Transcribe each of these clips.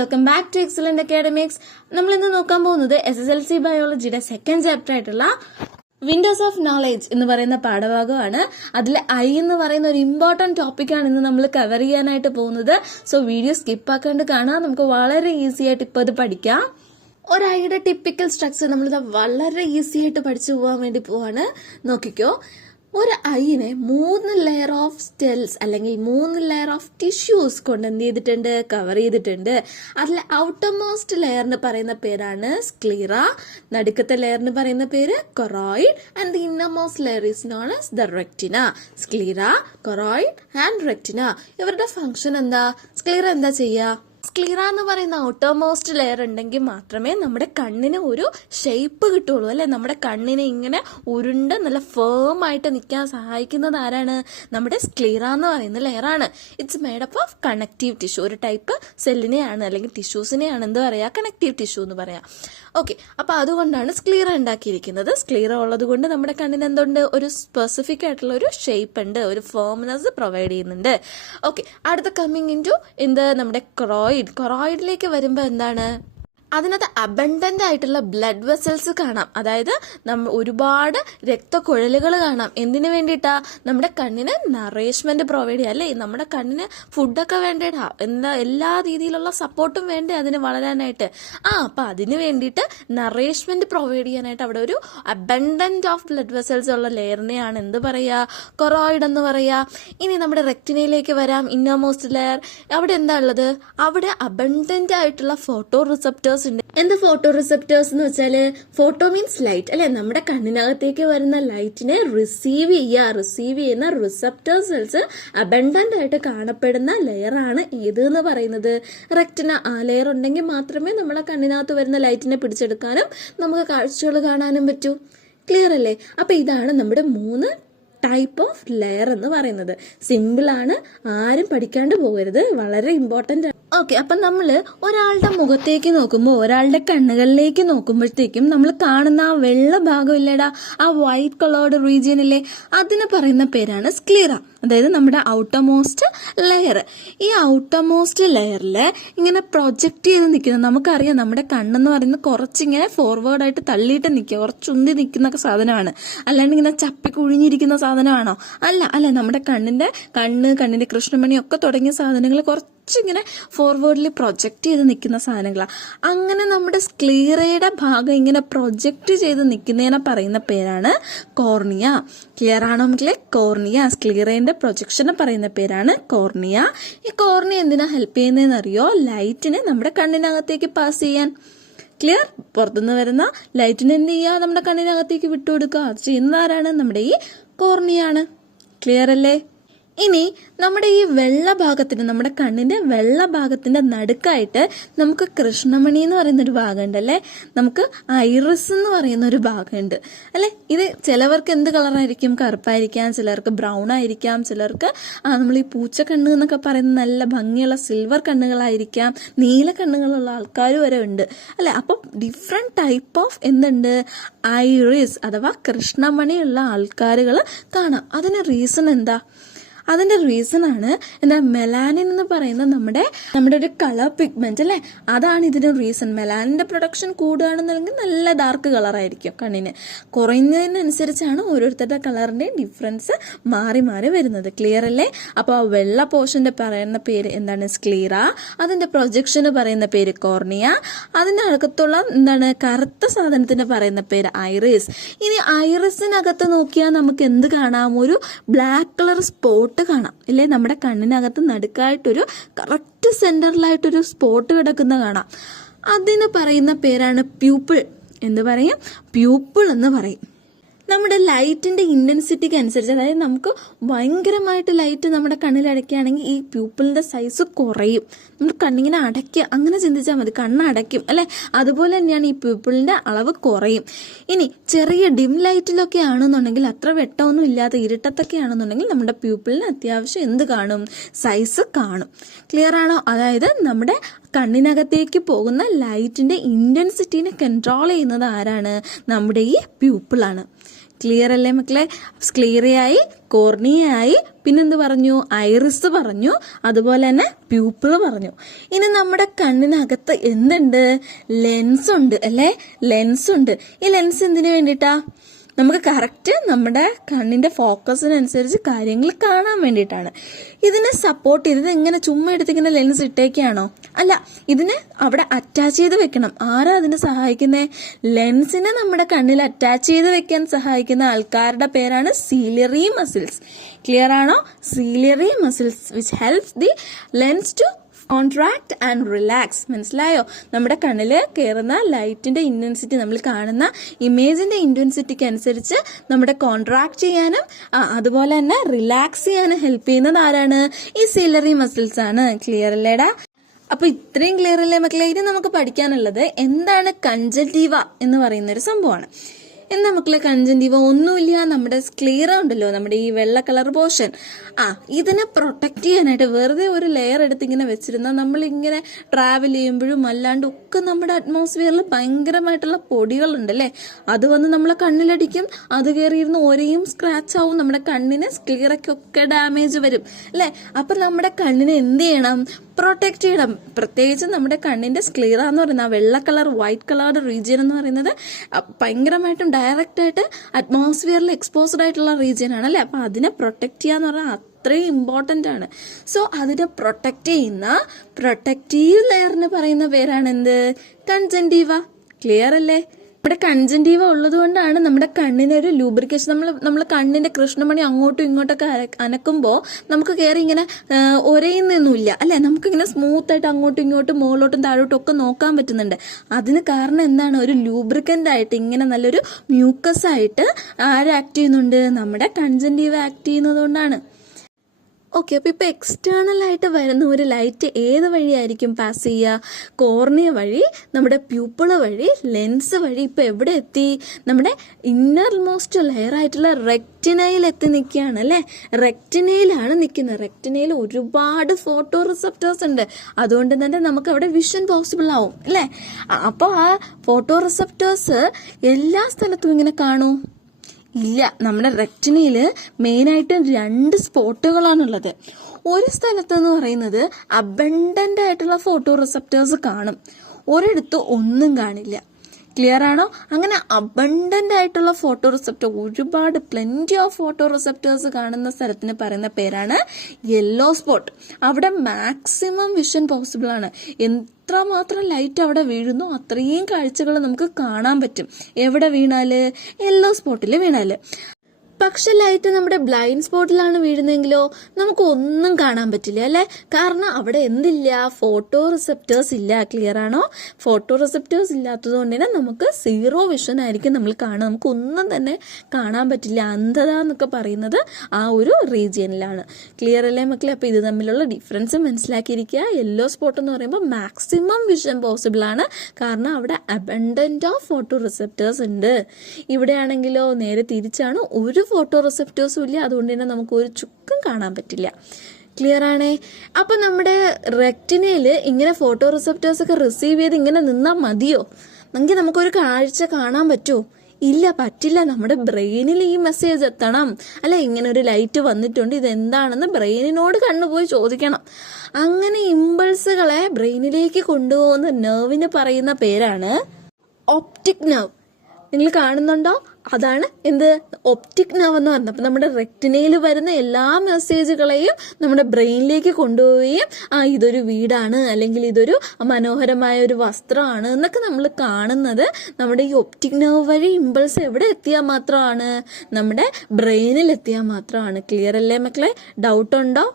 Welcome back to excellent academics. നമ്മൾ ഇന്ന് നോക്കാൻ പോകുന്നത് SSLC ബയോളജിയുടെ സെക്കൻഡ് ചാപ്റ്റർ ആയിട്ടുള്ള വിൻഡോസ് ഓഫ് നോളജ് എന്ന് പറയുന്ന പാഠഭാഗമാണ്. അതിൽ ഐ എന്ന് പറയുന്ന ഒരു ഇമ്പോർട്ടന്റ് ടോപ്പിക്കാണ് ഇന്ന് നമ്മൾ കവർ ചെയ്യാനായിട്ട് പോകുന്നത്. സോ വീഡിയോ സ്കിപ്പ് ആക്കാണ്ട് കാണാം. നമുക്ക് വളരെ ഈസി ആയിട്ട് ഇപ്പോൾ ഇത് പഠിക്കാം. ഒരു ഐയുടെ ടിപ്പിക്കൽ സ്ട്രക്ചർ നമ്മളിത് വളരെ ഈസി ആയിട്ട് പഠിച്ചു പോകാൻ വേണ്ടി പോവാണ്. നോക്കിക്കോ, ഒരു ഐനെ 3 ലെയർ ഓഫ് സ്റ്റെൽസ് അല്ലെങ്കിൽ 3 ലെയർ ഓഫ് ടിഷ്യൂസ് കൊണ്ട് എന്ത് ചെയ്തിട്ടുണ്ട്, കവർ ചെയ്തിട്ടുണ്ട്. അതിൽ ഔട്ടർ മോസ്റ്റ് ലെയറിന് പറയുന്ന പേരാണ് സ്ക്ലീറ, നടുക്കത്തെ ലെയറിന് പറയുന്ന പേര് choroid and the inner most layer is known as the retina. Sclera, choroid and retina, ഇവരുടെ ഫംഗ്ഷൻ എന്താ? സ്ക്ലീറ എന്താ ചെയ്യുക? സ്ക്ലീറ എന്ന് പറയുന്ന ഔട്ടർ മോസ്റ്റ് ലെയർ ഉണ്ടെങ്കിൽ മാത്രമേ നമ്മുടെ കണ്ണിന് ഒരു ഷേപ്പ് കിട്ടുള്ളൂ, അല്ലെ? നമ്മുടെ കണ്ണിനെ ഇങ്ങനെ ഉരുണ്ട് നല്ല ഫേം ആയിട്ട് നിൽക്കാൻ സഹായിക്കുന്നത് ആരാണ്? നമ്മുടെ സ്ക്ലീറ എന്ന് പറയുന്ന ലെയറാണ്. It's made up of connective tissue. ഒരു ടൈപ്പ് സെല്ലിനെയാണ് അല്ലെങ്കിൽ ടിഷ്യൂസിനെയാണ് എന്ത് പറയാ? കണക്റ്റീവ് ടിഷ്യൂ എന്ന് പറയാം. ഓക്കെ, അപ്പൊ അതുകൊണ്ടാണ് സ്ക്ലീറ ഉണ്ടാക്കിയിരിക്കുന്നത്. സ്ക്ലീറ ഉള്ളത് കൊണ്ട് നമ്മുടെ കണ്ണിന് എന്തുണ്ട്? ഒരു സ്പെസിഫിക് ആയിട്ടുള്ള ഒരു ഷേപ്പ് ഉണ്ട്, ഒരു ഫേംനെസ് പ്രൊവൈഡ് ചെയ്യുന്നുണ്ട്. ഓക്കെ, അടുത്ത കമ്മിങ് ഇൻ ടു നമ്മുടെ കൊറോയിഡിലേക്ക് വരുമ്പോൾ എന്താണ്? അതിനകത്ത് അബണ്ടന്റ് ആയിട്ടുള്ള ബ്ലഡ് വെസൽസ് കാണാം. അതായത് ഒരുപാട് രക്തക്കുഴലുകൾ കാണാം. എന്തിനു വേണ്ടിയിട്ടാ? നമ്മുടെ കണ്ണിന് നറേഷ്മെന്റ് പ്രൊവൈഡ് ചെയ്യാം, അല്ലേ? നമ്മുടെ കണ്ണിന് ഫുഡൊക്കെ വേണ്ടിയിട്ടാ, എല്ലാ രീതിയിലുള്ള സപ്പോർട്ടും വേണ്ടേ അതിന് വളരാനായിട്ട്. അപ്പൊ അതിന് വേണ്ടിയിട്ട് നറേഷ്മെന്റ് പ്രൊവൈഡ് ചെയ്യാനായിട്ട് അവിടെ ഒരു അബണ്ടന്റ് ഓഫ് ബ്ലഡ് വെസൽസ് ഉള്ള ലെയറിനെയാണ് എന്ത് പറയാ? കൊറോയിഡ് എന്ന് പറയാ. ഇനി നമ്മുടെ റെക്റ്റിനയിലേക്ക് വരാം, ഇന്നർ മോസ്റ്റ് ലെയർ. അവിടെ എന്താ ഉള്ളത്? അവിടെ അബണ്ടന്റ് ആയിട്ടുള്ള ഫോട്ടോ റിസപ്റ്റേഴ്സ് ഉണ്ട്. എന്ത് ഫോട്ടോ റിസപ്റ്റേഴ്സ് എന്ന് വെച്ചാല്, ഫോട്ടോ മീൻസ് ലൈറ്റ്, അല്ലെ? നമ്മുടെ കണ്ണിനകത്തേക്ക് വരുന്ന ലൈറ്റിനെ റിസീവ് ചെയ്യുന്ന റിസപ്റ്റർ സെൽസ് അബണ്ടന്റ് ആയിട്ട് കാണപ്പെടുന്ന ലെയർ ആണ് ഏത് എന്ന് പറയുന്നത്? റെക്റ്റിന. ആ ലെയർ ഉണ്ടെങ്കിൽ മാത്രമേ നമ്മളെ കണ്ണിനകത്ത് വരുന്ന ലൈറ്റിനെ പിടിച്ചെടുക്കാനും നമുക്ക് കാഴ്ചകൾ കാണാനും പറ്റൂ. ക്ലിയർ അല്ലേ? അപ്പൊ ഇതാണ് നമ്മുടെ 3 ടൈപ്പ് ഓഫ് ലെയർ എന്ന് പറയുന്നത്. സിമ്പിൾ ആണ്, ആരും പഠിക്കാണ്ട് പോകരുത്, വളരെ ഇമ്പോർട്ടന്റ് ആണ്. ഓക്കെ, അപ്പൊ നമ്മള് ഒരാളുടെ മുഖത്തേക്ക് നോക്കുമ്പോൾ, ഒരാളുടെ കണ്ണുകളിലേക്ക് നോക്കുമ്പോഴത്തേക്കും നമ്മൾ കാണുന്ന ആ വെള്ള ഭാഗം ഇല്ലേടാ, ആ വൈറ്റ് കളേർഡ് റീജിയൻ ഇല്ലേ, അതിന് പറയുന്ന പേരാണ് സ്ക്ലീറ. അതായത് നമ്മുടെ ഔട്ടർ മോസ്റ്റ് ലെയർ. ഈ ഔട്ടർ മോസ്റ്റ് ലെയറിൽ ഇങ്ങനെ പ്രൊജക്ട് ചെയ്ത് നിൽക്കുന്നത്, നമുക്കറിയാം നമ്മുടെ കണ്ണെന്ന് പറയുന്നത് കുറച്ചിങ്ങനെ ഫോർവേഡായിട്ട് തള്ളിയിട്ട് നിൽക്കുക, കുറച്ചുന്തി നിൽക്കുന്ന സാധനമാണ്. അല്ലാണ്ട് ഇങ്ങനെ ചപ്പി കുഴിഞ്ഞിരിക്കുന്ന സാധനമാണോ? അല്ല. നമ്മുടെ കണ്ണിന്റെ കൃഷ്ണമണി ഒക്കെ തുടങ്ങിയ സാധനങ്ങൾ കുറച്ചിങ്ങനെ ഫോർവേഡിൽ പ്രൊജക്ട് ചെയ്ത് നിൽക്കുന്ന സാധനങ്ങളാണ്. അങ്ങനെ നമ്മുടെ സ്ക്ലീറയുടെ ഭാഗം ഇങ്ങനെ പ്രൊജക്ട് ചെയ്ത് നിൽക്കുന്നതിനെ പറയുന്ന പേരാണ് കോർണിയ. ക്ലിയർ ആണോ മക്കളെ? കോർണിയ. സ്ക്ലീറയുടെ പ്രൊജക്ഷനെ പറയുന്ന പേരാണ് കോർണിയ. ഈ കോർണിയ എന്തിനാ ഹെൽപ്പ് ചെയ്യുന്നതെന്ന് അറിയോ? ലൈറ്റിനെ നമ്മുടെ കണ്ണിനകത്തേക്ക് പാസ് ചെയ്യാൻ. ക്ലിയർ? പുറത്തുനിന്ന് വരുന്ന ലൈറ്റിന് എന്ത് ചെയ്യുക? നമ്മുടെ കണ്ണിനകത്തേക്ക് വിട്ടുകൊടുക്കുക. അത് ചെയ്യുന്നത് ആരാണ്? നമ്മുടെ ഈ കോർണിയാണ്. ക്ലിയർ അല്ലേ? ഇനി നമ്മുടെ ഈ നമ്മുടെ കണ്ണിന്റെ വെള്ള ഭാഗത്തിന്റെ നടുക്കായിട്ട് നമുക്ക് കൃഷ്ണമണി എന്ന് പറയുന്ന ഒരു ഭാഗമുണ്ട്, അല്ലെ? നമുക്ക് ഐറിസ് എന്ന് പറയുന്ന ഒരു ഭാഗമുണ്ട്, അല്ലെ? ഇത് ചിലവർക്ക് എന്ത് കളറായിരിക്കും? കറുപ്പായിരിക്കാം, ചിലർക്ക് ബ്രൗൺ ആയിരിക്കാം, ചിലർക്ക് നമ്മൾ ഈ പൂച്ചക്കണ്ണ് എന്നൊക്കെ പറയുന്ന നല്ല ഭംഗിയുള്ള സിൽവർ കണ്ണുകളായിരിക്കാം, നീല കണ്ണുകളുള്ള ആൾക്കാർ വരെ ഉണ്ട്, അല്ലെ? അപ്പം ഡിഫറെന്റ് ടൈപ്പ് ഓഫ് എന്തുണ്ട്? ഐറിസ് അഥവാ കൃഷ്ണമണിയുള്ള ആൾക്കാരുകൾ കാണാം. അതിന് റീസൺ എന്താ? അതിന്റെ റീസൺ ആണ് മെലാനിൻ എന്ന് പറയുന്ന നമ്മുടെ ഒരു കളർ പിഗ്മെന്റ്, അല്ലെ? അതാണ് ഇതിന്റെ റീസൺ. മെലാനിന്റെ പ്രൊഡക്ഷൻ കൂടുകയാണെന്നുണ്ടെങ്കിൽ നല്ല ഡാർക്ക് കളർ ആയിരിക്കും കണ്ണിന്. കുറയുന്നതിനനുസരിച്ചാണ് ഓരോരുത്തരുടെ കളറിന്റെ ഡിഫറൻസ് മാറി മാറി വരുന്നത്. ക്ലിയർ അല്ലേ? അപ്പൊ ആ വെള്ള പോർഷന്റെ പറയുന്ന പേര് എന്താണ്? സ്ക്ലീറ. അതിന്റെ പ്രൊജക്ഷന് പറയുന്ന പേര് കോർണിയ. അതിന്റെ അകത്തുള്ള കറുത്ത സാധനത്തിന് പറയുന്ന പേര് ഐറിസ്. ഇനി ഐറിസിനകത്ത് നോക്കിയാൽ നമുക്ക് എന്ത് കാണാം? ഒരു ബ്ലാക്ക് കളർ സ്പോട്ട് കാണാം, ഇല്ലേ? നമ്മുടെ കണ്ണിനകത്ത് നടുക്കായിട്ടൊരു കറക്റ്റ് സെന്ററിലായിട്ടൊരു സ്പോട്ട് കിടക്കുന്ന കാണാം. അതിന് പറയുന്ന പേരാണ് പ്യൂപ്പിൾ. എന്ത് പറയും? പ്യൂപ്പിൾ എന്ന് പറയും. നമ്മുടെ ലൈറ്റിന്റെ ഇന്റൻസിറ്റിക്ക് അനുസരിച്ച്, അതായത് നമുക്ക് ഭയങ്കരമായിട്ട് ലൈറ്റ് നമ്മുടെ കണ്ണിൽ അടയ്ക്കുകയാണെങ്കിൽ ഈ പ്യൂപ്പിളിന്റെ സൈസ് കുറയും. നമ്മൾ കണ്ണിങ്ങനെ അടയ്ക്കുക, അങ്ങനെ ചിന്തിച്ചാൽ മതി. കണ്ണ് അടയ്ക്കും, അല്ലെ? അതുപോലെ തന്നെയാണ് ഈ പ്യൂപ്പിളിന്റെ അളവ് കുറയും. ഇനി ചെറിയ ഡിം ലൈറ്റിലൊക്കെ ആണെന്നുണ്ടെങ്കിൽ, അത്ര വെട്ടമൊന്നും ഇല്ലാത്ത ഇരുട്ടത്തൊക്കെ ആണെന്നുണ്ടെങ്കിൽ നമ്മുടെ പ്യൂപ്പിളിന് അത്യാവശ്യം എന്ത് കാണും? സൈസ് കാണും. ക്ലിയർ ആണോ? അതായത് നമ്മുടെ കണ്ണിനകത്തേക്ക് പോകുന്ന ലൈറ്റിന്റെ ഇന്റൻസിറ്റിനെ കൺട്രോൾ ചെയ്യുന്നത് ആരാണ്? നമ്മുടെ ഈ പ്യൂപ്പിളാണ്. ക്ലിയർ അല്ലേ മക്കളെ? സ്ക്ലീറയായി, കോർണിയയായി, പിന്നെന്ത് പറഞ്ഞു? ഐറിസ് പറഞ്ഞു, അതുപോലെ തന്നെ പ്യൂപ്പിൾ പറഞ്ഞു. ഇനി നമ്മുടെ കണ്ണിനകത്ത് എന്തുണ്ട്? ലെൻസ് ഉണ്ട് അല്ലേ? ലെൻസ് ഉണ്ട്. ഈ ലെൻസ് എന്തിനു വേണ്ടിയിട്ടാ? നമുക്ക് കറക്റ്റ് നമ്മുടെ കണ്ണിന്റെ ഫോക്കസിനനുസരിച്ച് കാര്യങ്ങൾ കാണാൻ വേണ്ടിയിട്ടാണ്. ഇതിനെ സപ്പോർട്ട് ചെയ്തത് ഇങ്ങനെ ചുമ്മാ എടുത്തിങ്ങനെ ലെൻസ് ഇട്ടേക്കാണോ? അല്ല, ഇതിനെ അവിടെ അറ്റാച്ച് ചെയ്ത് വെക്കണം. ആരാ അതിനെ സഹായിക്കുന്നേ? ലെൻസിനെ നമ്മുടെ കണ്ണിൽ അറ്റാച്ച് ചെയ്ത് വെക്കാൻ സഹായിക്കുന്ന ആൾക്കാരുടെ പേരാണ് സീലിയറി മസിൽസ്. ക്ലിയർ ആണോ? Ciliary muscles which helps the lens to contract and relax. മനസ്സിലായോ? നമ്മുടെ കണ്ണിൽ കയറുന്ന ലൈറ്റിന്റെ ഇന്റൻസിറ്റി, നമ്മൾ കാണുന്ന ഇമേജിന്റെ ഇന്റൻസിറ്റിക്ക് അനുസരിച്ച് നമ്മുടെ കോൺട്രാക്ട് ചെയ്യാനും അതുപോലെ തന്നെ റിലാക്സ് ചെയ്യാനും ഹെൽപ്പ് ചെയ്യുന്നത് ആരാണ്? ഈ സീലറി മസിൽസ് ആണ്. ക്ലിയർ അല്ലേടാ? അപ്പൊ ഇത്രയും ക്ലിയർ അല്ലേ മക്കളെ? ഇനി നമുക്ക് പഠിക്കാനുള്ളത് എന്താണ് കൺജക്റ്റീവ എന്ന് പറയുന്ന ഒരു സംഭവമാണ്. എന്താ മക്കളെ കൺജക്റ്റീവ? ഒന്നുമില്ല, നമ്മുടെ സ്ക്ലീറ ഉണ്ടല്ലോ, നമ്മുടെ ഈ വെള്ള കളർ പോർഷൻ, ഇതിനെ പ്രൊട്ടക്ട് ചെയ്യാനായിട്ട് വെറുതെ ഒരു ലെയർ എടുത്ത് ഇങ്ങനെ വെച്ചിരുന്നാൽ നമ്മളിങ്ങനെ ട്രാവൽ ചെയ്യുമ്പോഴും അല്ലാണ്ടും ഒക്കെ നമ്മുടെ അറ്റ്മോസ്ഫിയറിൽ ഭയങ്കരമായിട്ടുള്ള പൊടികളുണ്ടല്ലേ, അത് വന്ന് നമ്മളെ കണ്ണിലടിക്കും. അത് കയറിയിരുന്ന് ഒരേയും സ്ക്രാച്ച് ആവും, നമ്മുടെ കണ്ണിന് സ്ക്ലീറയ്ക്കൊക്കെ ഡാമേജ് വരും അല്ലേ. അപ്പൊ നമ്മുടെ കണ്ണിനെ എന്ത് ചെയ്യണം? പ്രൊട്ടക്ട് ചെയ്യണം. പ്രത്യേകിച്ച് നമ്മുടെ കണ്ണിന്റെ സ്ക്ലീറ എന്ന് പറയുന്നത്, ആ വെള്ള കളർ വൈറ്റ് കളറുടെ റീജിയൻ എന്ന് പറയുന്നത് ഭയങ്കരമായിട്ടും ഡയറക്റ്റ് ആയിട്ട് അറ്റ്മോസ്ഫിയറിൽ എക്സ്പോസ്ഡ് ആയിട്ടുള്ള റീജിയൻ ആണ് അല്ലെ. അപ്പൊ അതിനെ പ്രൊട്ടക്ട് ചെയ്യാന്ന് പറഞ്ഞാൽ അത്രയും ഇമ്പോർട്ടന്റ് ആണ്. സോ അതിനെ പ്രൊട്ടക്ട് ചെയ്യുന്ന പ്രൊട്ടക്റ്റീവ് ലെയറിന് പറയുന്ന പേരാണ് എന്ത്? കൺജക്റ്റീവ. ക്ലിയർ അല്ലേ? ഇവിടെ കൺജക്റ്റീവ ഉള്ളത് കൊണ്ടാണ് നമ്മുടെ കണ്ണിനൊരു ലൂബ്രിക്കേഷൻ. നമ്മൾ കണ്ണിന്റെ കൃഷ്ണമണി അങ്ങോട്ടും ഇങ്ങോട്ടൊക്കെ അനക്കുമ്പോൾ നമുക്ക് കയറി ഇങ്ങനെ ഒരേയൊന്നുമില്ല അല്ലെ, നമുക്കിങ്ങനെ സ്മൂത്ത് ആയിട്ട് അങ്ങോട്ടും ഇങ്ങോട്ടും മുകളിലോട്ടും താഴോട്ടും ഒക്കെ നോക്കാൻ പറ്റുന്നുണ്ട്. അതിന് കാരണം എന്താണ്? ഒരു ലൂബ്രിക്കന്റ് ആയിട്ട് ഇങ്ങനെ നല്ലൊരു മ്യൂക്കസ് ആയിട്ട് ആര് ആക്ട് ചെയ്യുന്നുണ്ട്? നമ്മുടെ കൺജക്റ്റീവ ആക്ട് ചെയ്യുന്നത് കൊണ്ടാണ്. ഓക്കെ, അപ്പൊ ഇപ്പൊ എക്സ്റ്റേണൽ ആയിട്ട് വരുന്ന ഒരു ലൈറ്റ് ഏത് വഴിയായിരിക്കും പാസ് ചെയ്യുക? കോർണിയ വഴി, നമ്മുടെ പ്യൂപ്പിള് വഴി, ലെൻസ് വഴി. ഇപ്പൊ എവിടെ എത്തി? നമ്മുടെ ഇന്നർ മോസ്റ്റ് ലെയർ ആയിട്ടുള്ള റെക്റ്റിനയിൽ എത്തി നിൽക്കുകയാണ് അല്ലെ. റെക്റ്റിനയിലാണ് നിൽക്കുന്നത്. റെക്റ്റിനയിൽ ഒരുപാട് ഫോട്ടോ റിസപ്റ്റേഴ്സ് ഉണ്ട്. അതുകൊണ്ട് തന്നെ നമുക്ക് അവിടെ വിഷൻ പോസിബിൾ ആവും അല്ലെ. അപ്പൊ ആ ഫോട്ടോ റിസപ്റ്റേഴ്സ് എല്ലാ സ്ഥലത്തും ഇങ്ങനെ കാണൂ? ഇല്ല. നമ്മുടെ റെക്റ്റിനയില് മെയിനായിട്ട് 2 സ്പോട്ടുകളാണുള്ളത്. ഒരു സ്ഥലത്ത് എന്ന് പറയുന്നത് അബണ്ടന്റ് ആയിട്ടുള്ള ഫോട്ടോ റിസപ്റ്റേഴ്സ് കാണും, ഒരിടത്ത് ഒന്നും കാണില്ല. ക്ലിയർ ആണോ? അങ്ങനെ അബണ്ടന്റ് ആയിട്ടുള്ള ഫോട്ടോ റിസപ്റ്റർ, ഒരുപാട് പ്ലെന്റി ഓഫ് ഫോട്ടോ റിസപ്റ്റേഴ്സ് കാണുന്ന സ്ഥലത്തിന് പറയുന്ന പേരാണ് യെല്ലോ സ്പോട്ട്. അവിടെ മാക്സിമം വിഷൻ പോസിബിൾ ആണ്. എത്രമാത്രം ലൈറ്റ് അവിടെ വീഴുന്നു അത്രയും കാഴ്ചകൾ നമുക്ക് കാണാൻ പറ്റും. എവിടെ വീണാല്? യെല്ലോ സ്പോട്ടിൽ വീണാല്. പക്ഷെ ലൈറ്റ് നമ്മുടെ ബ്ലൈൻഡ് സ്പോട്ടിലാണ് വീഴുന്നെങ്കിലോ നമുക്ക് ഒന്നും കാണാൻ പറ്റില്ല അല്ലെ. കാരണം അവിടെ എന്തില്ല? ഫോട്ടോ റിസപ്റ്റേഴ്സ് ഇല്ല. ക്ലിയർ ആണോ? ഫോട്ടോ റിസപ്റ്റേഴ്സ് ഇല്ലാത്തത് കൊണ്ട് തന്നെ നമുക്ക് 0 വിഷൻ ആയിരിക്കും നമ്മൾ കാണുക. നമുക്ക് ഒന്നും തന്നെ കാണാൻ പറ്റില്ല. അന്ധത എന്നൊക്കെ പറയുന്നത് ആ ഒരു റീജിയനിലാണ്. ക്ലിയർ അല്ലേ മക്കളെ? അപ്പൊ ഇത് തമ്മിലുള്ള ഡിഫറൻസ് മനസ്സിലാക്കിയിരിക്കുക. യെല്ലോ സ്പോട്ട് എന്ന് പറയുമ്പോൾ മാക്സിമം വിഷൻ പോസിബിൾ ആണ്, കാരണം അവിടെ അബണ്ടന്റ് ഓഫ് ഫോട്ടോ റിസപ്റ്റേഴ്സ് ഉണ്ട്. ഇവിടെ ആണെങ്കിലോ നേരെ തിരിച്ചാണ്, ഒരു ഫോട്ടോ റിസപ്റ്റേഴ്സും ഇല്ല. അതുകൊണ്ട് തന്നെ നമുക്ക് ഒരു ചുക്കും കാണാൻ പറ്റില്ല. ക്ലിയർ ആണേ? അപ്പൊ നമ്മുടെ റെക്റ്റിനയില് ഇങ്ങനെ ഫോട്ടോ റിസപ്റ്റേഴ്സ് ഒക്കെ റിസീവ് ചെയ്ത് ഇങ്ങനെ നിന്നാൽ മതിയോ? എങ്കിൽ നമുക്കൊരു കാഴ്ച കാണാൻ പറ്റുമോ? ഇല്ല, പറ്റില്ല. നമ്മുടെ ബ്രെയിനിൽ ഈ മെസ്സേജ് എത്തണം അല്ലെ. ഇങ്ങനെ ഒരു ലൈറ്റ് വന്നിട്ടുണ്ട്, ഇതെന്താണെന്ന് ബ്രെയിനിനോട് കണ്ണുപോയി ചോദിക്കണം. അങ്ങനെ ഇമ്പൾസുകളെ ബ്രെയിനിലേക്ക് കൊണ്ടുപോകുന്ന നെർവിന് പറയുന്ന പേരാണ് ഒപ്റ്റിക് നെർവ്. നിങ്ങൾ കാണുന്നുണ്ടോ? അതാണ് എന്ത്? ഒപ്റ്റിക് നെർവ് എന്ന് പറഞ്ഞത്. അപ്പൊ നമ്മുടെ റെക്റ്റിനയിൽ വരുന്ന എല്ലാ മെസ്സേജുകളെയും നമ്മുടെ ബ്രെയിനിലേക്ക് കൊണ്ടുപോവുകയും ഇതൊരു വീടാണ് അല്ലെങ്കിൽ ഇതൊരു മനോഹരമായ ഒരു വസ്ത്രമാണ് എന്നൊക്കെ നമ്മൾ കാണുന്നത് നമ്മുടെ ഈ ഒപ്റ്റിക് നെർവ് വഴി ഇമ്പൾസ് എവിടെ എത്തിയാൽ മാത്രമാണ്? നമ്മുടെ ബ്രെയിനിൽ എത്തിയാൽ മാത്രമാണ്. ക്ലിയർ അല്ലേ മക്കളെ? ഡൗട്ട് ഉണ്ടോ?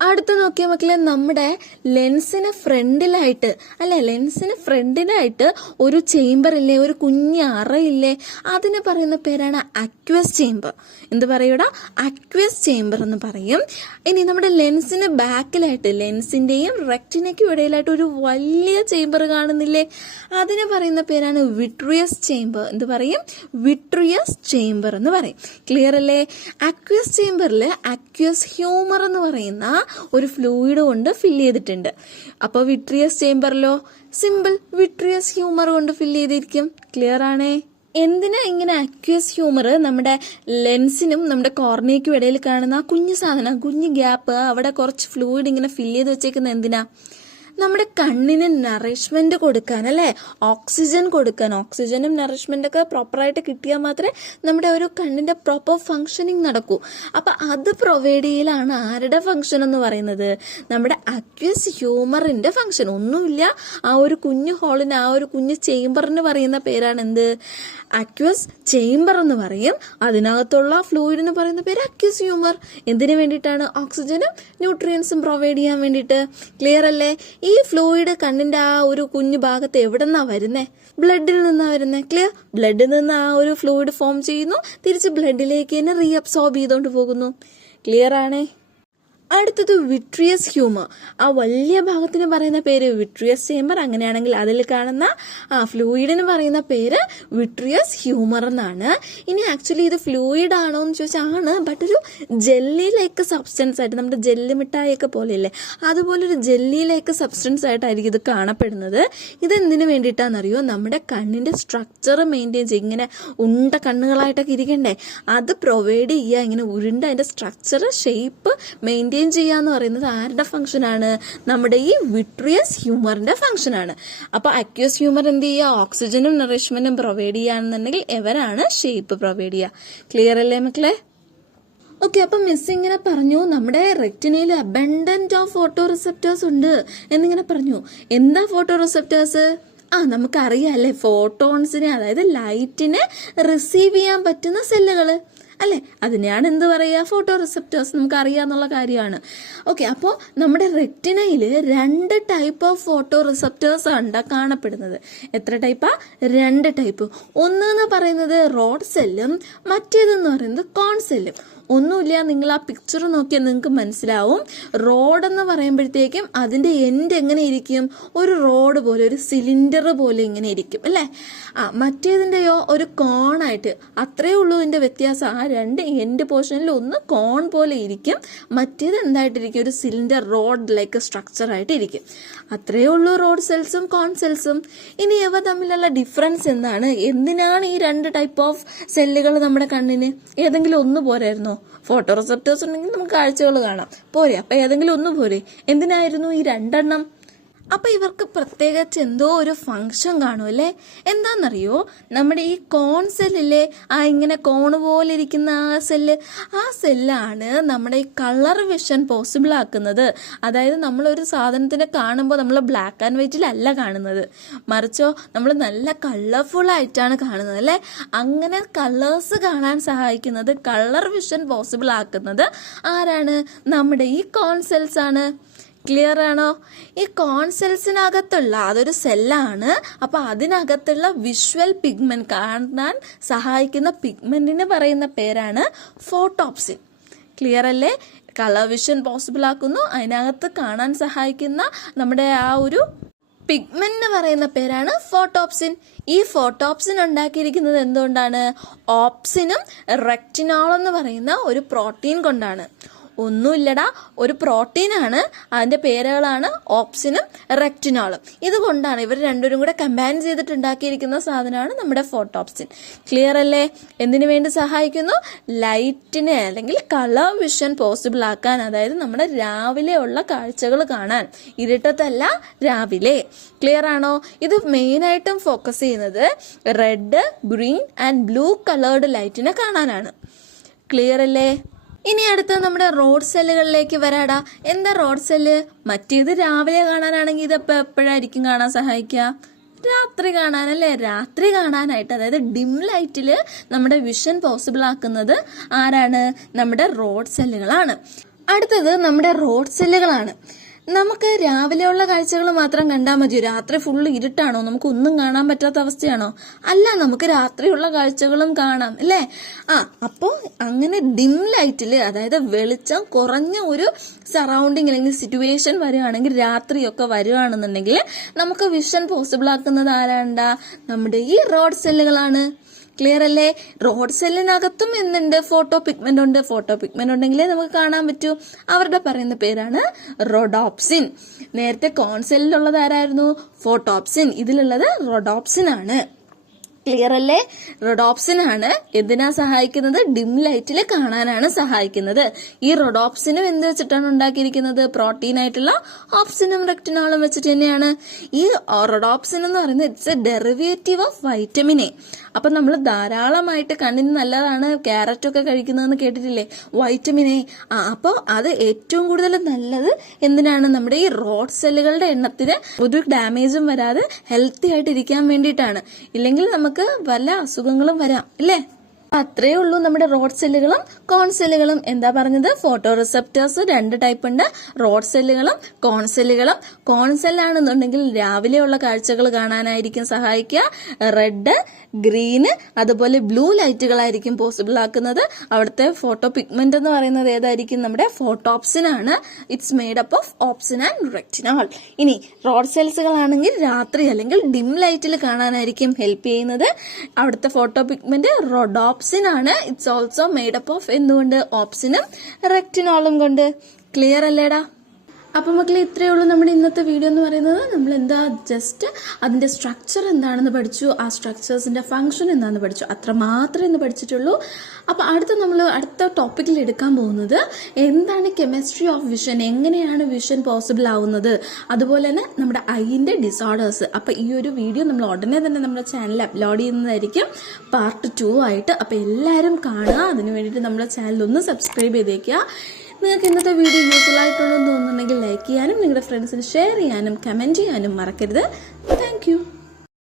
അടുത്ത് നോക്കിയ മക്കളെ, നമ്മുടെ ലെൻസിന് ഫ്രണ്ടിലായിട്ട് ഒരു ചേംബർ ഇല്ലേ, ഒരു കുഞ്ഞ് അറയില്ലേ, അതിന് പറയുന്ന പേരാണ് അക്വസ് ചേംബർ. എന്ത് പറയൂടാ? അക്വസ് ചേംബർ എന്ന് പറയും. ഇനി നമ്മുടെ ലെൻസിന് ബാക്കിലായിട്ട്, ലെൻസിന്റെയും റെക്റ്റിനയ്ക്കും ഇടയിലായിട്ട് ഒരു വലിയ ചേംബർ കാണുന്നില്ലേ, അതിന് പറയുന്ന പേരാണ് വിട്രിയസ് ചേംബർ. എന്ത് പറയും? വിട്രിയസ് ചേംബർ എന്ന് പറയും. ക്ലിയർ അല്ലേ? അക്വസ് ചേംബറിൽ അക്വസ് ഹ്യൂമർ എന്ന് പറയുന്ന ഒരു ഫ്ലൂയിഡ് കൊണ്ട് ഫില്ല് ചെയ്തിട്ടുണ്ട്. അപ്പോൾ വിട്രിയസ് ചേംബറിലോ സിമ്പിൾ വിട്രിയസ് ഹ്യൂമർ കൊണ്ട് ഫില്ല് ചെയ്തിരിക്കും. ക്ലിയർ ആണേ? എന്തിനാ ഇങ്ങനെ അക്യൂസ് ഹ്യൂമർ നമ്മുടെ ലെൻസിനും നമ്മുടെ കോർണിയയ്ക്കും ഇടയിൽ കാണുന്ന ആ കുഞ്ഞു സാധനം, കുഞ്ഞു ഗ്യാപ്പ്, അവിടെ കുറച്ച് ഫ്ലൂയിഡ് ഇങ്ങനെ ഫില്ല് ചെയ്ത് വെച്ചേക്കുന്ന എന്തിനാ? നമ്മുടെ കണ്ണിന് നറിഷ്മെന്റ് കൊടുക്കാൻ അല്ലേ, ഓക്സിജൻ കൊടുക്കാൻ. ഓക്സിജനും നറിഷ്മെന്റ് ഒക്കെ പ്രോപ്പറായിട്ട് കിട്ടിയാൽ മാത്രമേ നമ്മുടെ ഒരു കണ്ണിന്റെ പ്രോപ്പർ ഫങ്ഷനിങ് നടക്കൂ. അപ്പൊ അത് പ്രൊവൈഡ് ചെയ്യലാണ് ആരുടെ ഫങ്ഷൻ എന്ന് പറയുന്നത്? നമ്മുടെ അക്വസ് ഹ്യൂമറിന്റെ ഫങ്ഷൻ. ഒന്നുമില്ല, ആ ഒരു കുഞ്ഞു ഹോളിന്, ആ ഒരു കുഞ്ഞു ചേംബറിന് പറയുന്ന പേരാണ് എന്ത്? അക്വസ് ചേംബർ എന്ന് പറയും. അതിനകത്തുള്ള ഫ്ലൂയിഡിന് പറയുന്ന പേര് അക്വസ് ഹ്യൂമർ. എന്തിനു വേണ്ടിയിട്ടാണ്? ഓക്സിജനും ന്യൂട്രിയൻസും പ്രൊവൈഡ് ചെയ്യാൻ വേണ്ടിയിട്ട്. ക്ലിയർ അല്ലേ? ഈ ഫ്ലൂയിഡ് കണ്ണിന്റെ ആ ഒരു കുഞ്ഞു ഭാഗത്ത് എവിടെ നിന്നാ വരുന്നേ? ബ്ലഡിൽ നിന്നാ വരുന്നേ. ക്ലിയർ? ബ്ലഡിൽ നിന്ന് ആ ഒരു ഫ്ലൂയിഡ് ഫോം ചെയ്യുന്നു, തിരിച്ച് ബ്ലഡിലേക്ക് തന്നെ റീഅബ്സോർബ് ചെയ്തോണ്ട് പോകുന്നു. ക്ലിയർ ആണേ? അടുത്തത് വിട്രിയസ് ഹ്യൂമർ. ആ വലിയ ഭാഗത്തിന് പറയുന്ന പേര് വിട്രിയസ് ചേംബർ. അങ്ങനെയാണെങ്കിൽ അതിൽ കാണുന്ന ആ ഫ്ലൂയിഡിന് പറയുന്ന പേര് വിട്രിയസ് ഹ്യൂമർ എന്നാണ്. ഇനി ആക്ച്വലി ഇത് ഫ്ലൂയിഡ് ആണോ എന്ന് ചോദിച്ചാൽ ആണ്, ബട്ട് ഒരു ജെല്ലി ലൈക്ക് സബ്സ്റ്റൻസ് ആയിട്ട്, നമ്മുടെ ജെല്ലി മിഠായിയൊക്കെ പോലെയല്ലേ, അതുപോലെ ഒരു ജെല്ലി ലൈക്ക് സബ്സ്റ്റൻസ് ആയിട്ടായിരിക്കും ഇത് കാണപ്പെടുന്നത്. ഇതെന്തിനു വേണ്ടിയിട്ടാണെന്നറിയോ? നമ്മുടെ കണ്ണിന്റെ സ്ട്രക്ചർ മെയിൻറ്റെയിൻ ചെയ്യും. ഇങ്ങനെ ഉണ്ട കണ്ണുകളായിട്ടൊക്കെ ഇരിക്കണ്ടേ, അത് പ്രൊവൈഡ് ചെയ്യുക. ഇങ്ങനെ ഉരുണ്ട അതിന്റെ സ്ട്രക്ചർ, ഷേപ്പ് മെയിൻറ്റെയിൻ ചെയ്യാന്ന് പറയുന്നത് ആരുടെ ഫംഗ്ഷനാണ്? നമ്മുടെ ഈ വിട്രിയസ് ഹ്യൂമറിന്റെ ഫംഗ്ഷനാണ്. അപ്പൊ അക്വസ് ഹ്യൂമർ എന്ത് ചെയ്യുക? ഓക്സിജനും നറിഷ്മെന്റും പ്രൊവൈഡ് ചെയ്യുകയാണെന്നുണ്ടെങ്കിൽ എവരാണ് ഷേപ്പ് പ്രൊവൈഡ് ചെയ്യുക. ക്ലിയർ അല്ലേ മക്കളെ? ഓക്കെ, അപ്പൊ മിസ് ഇങ്ങനെ പറഞ്ഞു നമ്മുടെ റെറ്റിനയിൽ അബൻഡന്റ് ഓഫ് ഫോട്ടോ റിസെപ്റ്റേഴ്സ് ഉണ്ട് എന്നിങ്ങനെ പറഞ്ഞു. എന്താ ഫോട്ടോ റിസെപ്റ്റേഴ്സ്? നമുക്കറിയാം അല്ലേ, ഫോട്ടോൺസിനെ, അതായത് ലൈറ്റിനെ റിസീവ് ചെയ്യാൻ പറ്റുന്ന സെല്ലുകള് അല്ലെ, അതിനെയാണ് എന്ത് പറയുക? Photo receptors. നമുക്ക് അറിയാന്നുള്ള കാര്യമാണ്. ഓക്കെ, അപ്പോൾ നമ്മുടെ റെറ്റിനയിൽ 2 ടൈപ്പ് ഓഫ് ഫോട്ടോ റിസെപ്റ്റേഴ്സ് ആണ് കാണപ്പെടുന്നത്. എത്ര ടൈപ്പാ? 2 ടൈപ്പ്. ഒന്ന് പറയുന്നത് റോഡ് സെല്ലും, മറ്റേതെന്ന് പറയുന്നത് കോൺ സെല്ലും. ഒന്നുമില്ല, നിങ്ങൾ ആ പിക്ചർ നോക്കിയാൽ നിങ്ങൾക്ക് മനസ്സിലാവും. റോഡ് എന്ന് പറയുമ്പോഴത്തേക്കും അതിന്റെ എൻഡ് എങ്ങനെ ഇരിക്കും? ഒരു റോഡ് പോലെ, ഒരു സിലിണ്ടർ പോലെ ഇങ്ങനെ ഇരിക്കും അല്ലേ. മറ്റേതിന്റെയോ ഒരു കോണായിട്ട്. അത്രേ ഉള്ളൂ ഇതിന്റെ വ്യത്യാസം. ആ 2 എൻഡ് പോർഷനിൽ ഒന്ന് കോൺ പോലെ ഇരിക്കും, മറ്റേത് എന്തായിട്ടിരിക്കും? ഒരു സിലിണ്ടർ റോഡ് ലൈക്ക് സ്ട്രക്ചർ ആയിട്ട് ഇരിക്കും. അത്രേ ഉള്ളൂ റോഡ് സെൽസും കോൺ സെൽസും. ഇനി ഇവ തമ്മിലുള്ള ഡിഫറൻസ് എന്താണ്? എന്തിനാണ് ഈ 2 ടൈപ്പ് ഓഫ് സെല്ലുകൾ നമ്മുടെ കണ്ണിന്? ഏതെങ്കിലും ഒന്ന് പോരായിരുന്നോ? ഫോട്ടോ റിസെപ്റ്റേഴ്സ് ഉണ്ടെങ്കിൽ നമുക്ക് കാഴ്ചകൾ കാണാം, പോരെ? അപ്പൊ ഏതെങ്കിലും ഒന്ന് പോരെ? എന്തിനായിരുന്നു ഈ 2 അപ്പൊ ഇവർക്ക് പ്രത്യേകിച്ച് എന്തോ ഒരു ഫംഗ്ഷൻ കാണും അല്ലേ. എന്താണെന്നറിയോ? നമ്മുടെ ഈ കോൺ സെല്ലിലെ ഇങ്ങനെ കോണ് പോലെ ഇരിക്കുന്ന ആ സെല്ലാണ് നമ്മുടെ ഈ കളർ വിഷൻ പോസിബിൾ ആക്കുന്നത്. അതായത് നമ്മളൊരു സാധനത്തിനെ കാണുമ്പോൾ നമ്മൾ ബ്ലാക്ക് ആൻഡ് വൈറ്റിലല്ല കാണുന്നത്, മറിച്ചോ നമ്മൾ നല്ല കളർഫുൾ ആയിട്ടാണ് കാണുന്നത് അല്ലേ. അങ്ങനെ കളേഴ്സ് കാണാൻ സഹായിക്കുന്നത്, കളർ വിഷൻ പോസിബിൾ ആക്കുന്നത് ആരാണ്? നമ്മുടെ ഈ കോൺ സെൽസ് ആണ്. ക്ലിയർ ആണോ? ഈ കോൺ സെൽസിനകത്തുള്ള, അതൊരു സെല്ലാണ്, അപ്പൊ അതിനകത്തുള്ള വിഷ്വൽ പിഗ്മെന്റ് കാണാൻ സഹായിക്കുന്ന പിഗ്മെന്റിന് പറയുന്ന പേരാണ് ഫോട്ടോപ്സിൻ. ക്ലിയർ അല്ലേ? കളർ വിഷൻ പോസിബിൾ ആക്കുന്നു, അതിനകത്ത് കാണാൻ സഹായിക്കുന്ന നമ്മുടെ ആ ഒരു പിഗ്മെന്റ് പറയുന്ന പേരാണ് ഫോട്ടോപ്സിൻ. ഈ ഫോട്ടോപ്സിൻ ഉണ്ടാക്കിയിരിക്കുന്നത് എന്തുകൊണ്ടാണ്? ഓപ്സിനും റെറ്റിനോൾ എന്ന് പറയുന്ന ഒരു പ്രോട്ടീൻ കൊണ്ടാണ്. ഒന്നുമില്ലടാ, ഒരു പ്രോട്ടീനാണ്, അതിന്റെ പേരുകളാണ് ഓപ്സിനും റെറ്റിനോളും. ഇതുകൊണ്ടാണ് ഇവർ രണ്ടുപേരും കൂടെ കമ്പൈൻ ചെയ്തിട്ടുണ്ടാക്കിയിരിക്കുന്ന സാധനമാണ് നമ്മുടെ ഫോട്ടോപ്സിൻ. ക്ലിയർ അല്ലേ? എന്തിനു വേണ്ടി സഹായിക്കുന്നു? ലൈറ്റിനെ അല്ലെങ്കിൽ കളർ വിഷൻ പോസിബിൾ ആക്കാൻ, അതായത് നമ്മുടെ രാവിലെ ഉള്ള കാഴ്ചകൾ കാണാൻ. ഇരുട്ടത്തല്ല, രാവിലെ. ക്ലിയർ ആണോ? ഇത് മെയിനായിട്ടും ഫോക്കസ് ചെയ്യുന്നത് red, green and blue coloured ലൈറ്റിനെ കാണാനാണ്. ക്ലിയർ അല്ലേ? ഇനി അടുത്ത നമ്മുടെ റോഡ് സെല്ലുകളിലേക്ക് വരാടാ. എന്താ റോഡ് സെല്ല്? മറ്റേത് രാവിലെ കാണാനാണെങ്കിൽ ഇതിപ്പോ എപ്പോഴായിരിക്കും കാണാൻ സഹായിക്കുക? രാത്രി കാണാനല്ലേ. രാത്രി കാണാനായിട്ട്, അതായത് ഡിം ലൈറ്റില് നമ്മുടെ വിഷൻ പോസിബിൾ ആക്കുന്നത് ആരാണ്? നമ്മുടെ റോഡ് സെല്ലുകളാണ്. അടുത്തത് നമ്മുടെ റോഡ് സെല്ലുകളാണ്. നമുക്ക് രാവിലെയുള്ള കാഴ്ചകൾ മാത്രം കണ്ടാൽ മതിയോ? രാത്രി ഫുള്ള് ഇരുട്ടാണോ? നമുക്ക് ഒന്നും കാണാൻ പറ്റാത്ത അവസ്ഥയാണോ? അല്ല, നമുക്ക് രാത്രിയുള്ള കാഴ്ചകളും കാണാം അല്ലേ. അപ്പോൾ അങ്ങനെ ഡിം ലൈറ്റിൽ, അതായത് വെളിച്ചം കുറഞ്ഞ ഒരു സറൗണ്ടിങ് അല്ലെങ്കിൽ സിറ്റുവേഷൻ വരികയാണെങ്കിൽ, രാത്രിയൊക്കെ വരികയാണെന്നുണ്ടെങ്കിൽ നമുക്ക് വിഷൻ പോസിബിൾ ആക്കുന്നത് ആരാണ്ടാ? നമ്മുടെ ഈ റോഡ് സെല്ലുകളാണ്. ക്ലിയർ അല്ലേ? റോഡ് സെല്ലിനകത്തും എന്തുണ്ട്? ഫോട്ടോ പിഗ്മെന്റ് ഉണ്ട്. ഫോട്ടോ പിഗ്മെന്റ് ഉണ്ടെങ്കിലേ നമുക്ക് കാണാൻ പറ്റൂ. അവരുടെ പറയുന്ന പേരാണ് റോഡോപ്സിൻ. നേരത്തെ കോൺ സെല്ലിലുള്ളത് ആരായിരുന്നു? ഫോട്ടോപ്സിൻ. ഇതിലുള്ളത് റോഡോപ്സിൻ ആണ്. ക്ലിയർ അല്ലേ? റൊഡോപ്സിൻ ആണ് എന്തിനാ സഹായിക്കുന്നത്? ഡിം ലൈറ്റിൽ കാണാനാണ് സഹായിക്കുന്നത്. ഈ റൊഡോപ്സിനും എന്ത് വെച്ചിട്ടാണ് ഉണ്ടാക്കിയിരിക്കുന്നത്? പ്രോട്ടീൻ ആയിട്ടുള്ള ഓപ്സിനും റെക്റ്റിനോളും വെച്ചിട്ട് തന്നെയാണ്. ഈ റൊഡോപ്സിൻ എന്ന് പറയുന്നത് it's A derivative of vitamin A. അപ്പൊ നമ്മൾ ധാരാളമായിട്ട് കണ്ണിന് നല്ലതാണ് ക്യാരറ്റ് ഒക്കെ കഴിക്കുന്നതെന്ന് കേട്ടിട്ടില്ലേ? Vitamin A. അപ്പോൾ അത് ഏറ്റവും കൂടുതൽ നല്ലത് എന്തിനാണ്? നമ്മുടെ ഈ റോഡ് സെല്ലുകളുടെ എണ്ണത്തിന് ഒരു ഡാമേജും വരാതെ ഹെൽത്തി ആയിട്ട് ഇരിക്കാൻ വേണ്ടിയിട്ടാണ്. ഇല്ലെങ്കിൽ നമുക്ക് പല അസുഖങ്ങളും വരാം അല്ലേ? അത്രേ ഉള്ളൂ നമ്മുടെ റോഡ് സെല്ലുകളും കോൺ സെല്ലുകളും. എന്താ പറഞ്ഞത്? ഫോട്ടോ റിസപ്റ്റേഴ്സ് 2 ടൈപ്പ് ഉണ്ട്, റോഡ് സെല്ലുകളും കോൺ സെല്ലുകളും. കോൺ സെല്ലാണെന്നുണ്ടെങ്കിൽ രാവിലെയുള്ള കാഴ്ചകൾ കാണാനായിരിക്കും സഹായിക്കുക. റെഡ്, ഗ്രീന്, അതുപോലെ ബ്ലൂ ലൈറ്റുകളായിരിക്കും പോസിബിൾ ആക്കുന്നത്. അവിടുത്തെ ഫോട്ടോ പിഗ്മെന്റ് എന്ന് പറയുന്നത് ഏതായിരിക്കും? നമ്മുടെ ഫോട്ടോപ്സിൻ ആണ്. It's made up of opsin and retinol. ഇനി റോഡ് സെൽസുകളാണെങ്കിൽ രാത്രി അല്ലെങ്കിൽ ഡിം ലൈറ്റിൽ കാണാനായിരിക്കും ഹെൽപ്പ് ചെയ്യുന്നത്. അവിടുത്തെ ഫോട്ടോ പിഗ്മെന്റ് റൊഡോപ്സിൻ ആണ്. It's also made up of എന്തുകൊണ്ട്? ഓപ്സിനും റെറ്റിനോളും കൊണ്ട്. ക്ലിയർ അല്ലേടാ? അപ്പൊ മക്കളെ ഇത്രയേ ഉള്ളൂ നമ്മുടെ ഇന്നത്തെ വീഡിയോ എന്ന് പറയുന്നത്. നമ്മൾ എന്താ ജസ്റ്റ് അതിന്റെ സ്ട്രക്ചർ എന്താണെന്ന് പഠിച്ചു, ആ സ്ട്രക്ചേഴ്സിന്റെ ഫംഗ്ഷൻ എന്താണെന്ന് പഠിച്ചു, അത്ര മാത്രമേ ഇന്ന് പഠിച്ചിട്ടുള്ളൂ. അപ്പൊ അടുത്ത ടോപ്പിക്കിൽ എടുക്കാൻ പോകുന്നത് എന്താണ് കെമിസ്ട്രി ഓഫ് വിഷൻ, എങ്ങനെയാണ് വിഷൻ പോസിബിൾ ആവുന്നത്, അതുപോലെ തന്നെ നമ്മുടെ ഐന്റെ ഡിസോർഡേഴ്സ്. അപ്പൊ ഈ ഒരു വീഡിയോ നമ്മൾ ഉടനെ തന്നെ നമ്മുടെ ചാനലിൽ അപ്ലോഡ് ചെയ്യുന്നതായിരിക്കും പാർട്ട് 2 ആയിട്ട്. അപ്പൊ എല്ലാവരും കാണുക. അതിനു വേണ്ടിയിട്ട് നമ്മുടെ ചാനൽ ഒന്ന് സബ്സ്ക്രൈബ് ചെയ്തേക്കുക. നിങ്ങൾക്ക് ഇന്നത്തെ വീഡിയോ യൂസ്ഫുൾ ആയിട്ടുള്ളൂ എന്ന് തോന്നുന്നുണ്ടെങ്കിൽ ലൈക്ക് ചെയ്യാനും നിങ്ങളുടെ ഫ്രണ്ട്സിന് ഷെയർ ചെയ്യാനും കമന്റ് ചെയ്യാനും മറക്കരുത്. താങ്ക്